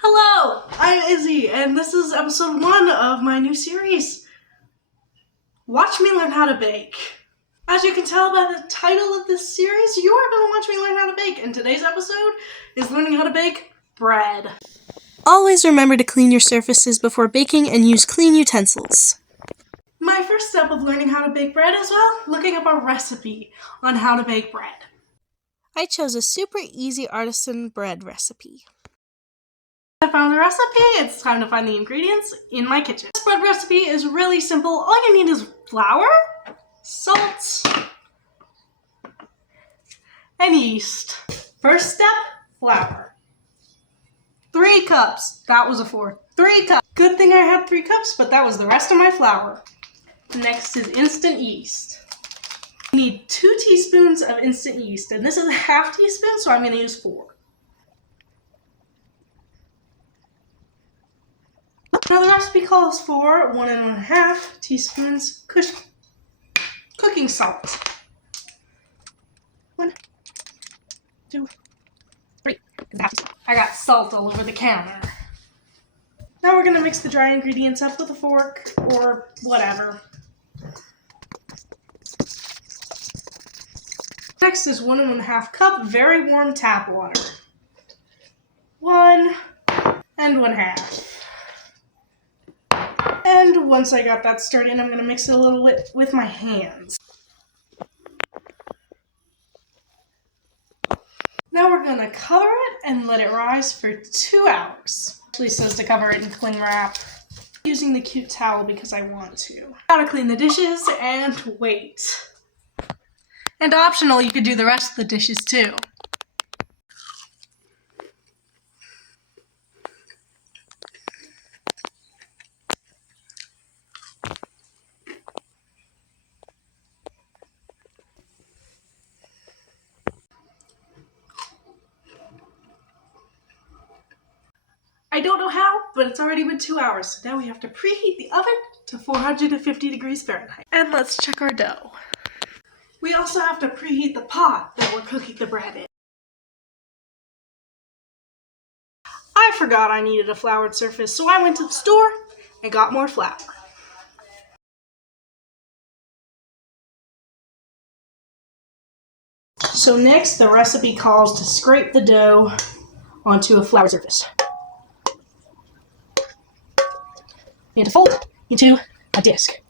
Hello, I'm Izzy, and this is episode 1 of my new series, Watch Me Learn How to Bake. As you can tell by the title of this series, you are going to watch me learn how to bake, and today's episode is learning how to bake bread. Always remember to clean your surfaces before baking and use clean utensils. My first step of learning how to bake bread is, looking up a recipe on how to bake bread. I chose a super easy artisan bread recipe. I found the recipe, it's time to find the ingredients in my kitchen. This bread recipe is really simple. All you need is flour, salt, and yeast. First step, flour. 3 cups. That was a 4. 3 cups. Good thing I had 3 cups, but that was the rest of my flour. Next is instant yeast. You need 2 teaspoons of instant yeast, and this is a half teaspoon, so I'm going to use 4. Now the recipe calls for 1 1/2 teaspoons cooking salt. 1, 2, 3. I got salt all over the counter. Now we're going to mix the dry ingredients up with a fork or whatever. Next is 1 1/2 cup very warm tap water. 1 and 1/2. And once I got that started, I'm going to mix it a little bit with my hands. Now we're going to cover it and let it rise for 2 hours. It actually says to cover it in cling wrap. I'm using the cute towel because I want to. Now to clean the dishes and wait. And optional, you could do the rest of the dishes too. I don't know how, but it's already been 2 hours. So now we have to preheat the oven to 450 degrees Fahrenheit. And let's check our dough. We also have to preheat the pot that we're cooking the bread in. I forgot I needed a floured surface, so I went to the store and got more flour. So next, the recipe calls to scrape the dough onto a floured surface. And to fold into a disc.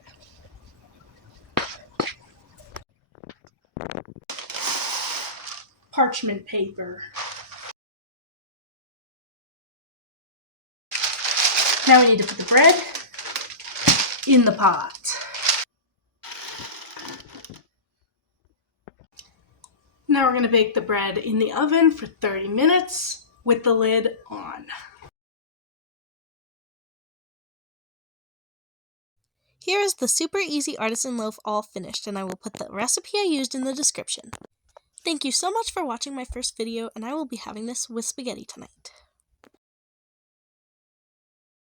Parchment paper. Now we need to put the bread in the pot. Now we're going to bake the bread in the oven for 30 minutes with the lid on. Here is the super easy artisan loaf all finished, and I will put the recipe I used in the description. Thank you so much for watching my first video, and I will be having this with spaghetti tonight.